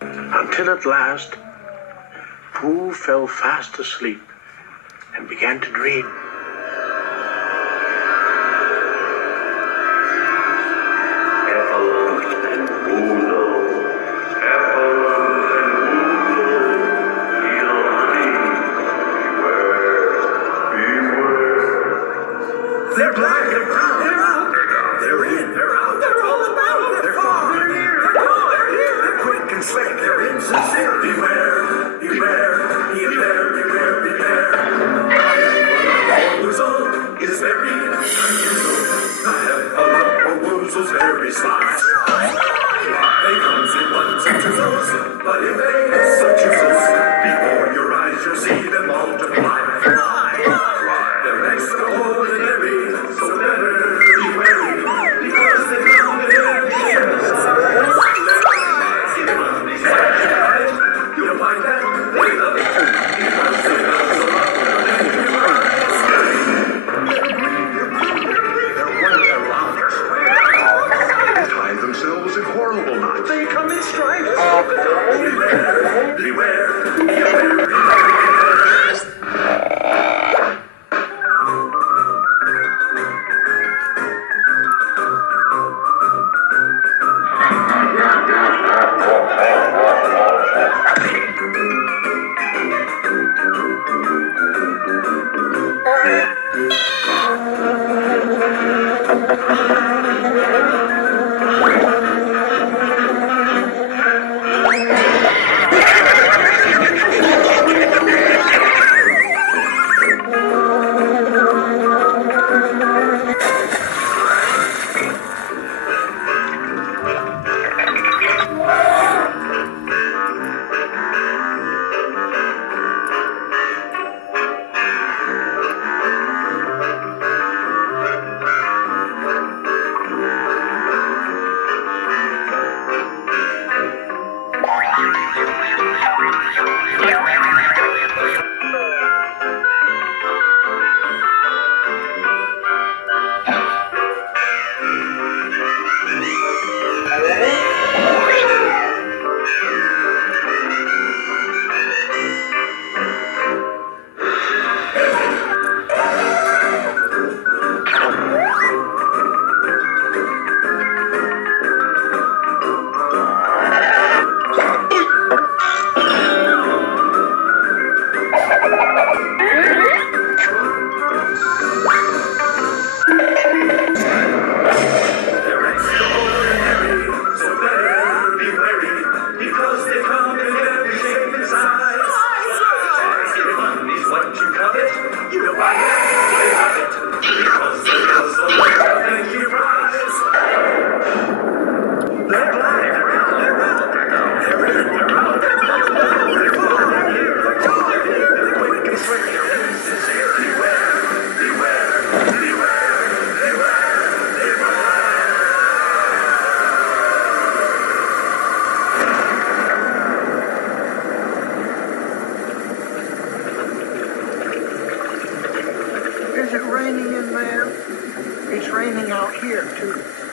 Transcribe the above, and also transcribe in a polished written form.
until at last Pooh fell fast asleep and began to dream. They're black, they're brown, they're out, they're in, they're out, they're all about, they're far, they're near, they're gone, they're here, they're quick and slick, they're insincere. Beware, beware, beware, beware, beware. All who's old is very unusual. The head of a woozle's very sly. They comes in ones and twos, but if they such uses, before your eyes you'll see them multiply. They're extraordinary, so better be wary, because they come in every shape. You'll find that they love it, because they love so much. They're white around their square. Tie themselves in horrible knots. They come in stripes. Beware, beware, beware, beware. Is it raining in there? It's raining out here, too.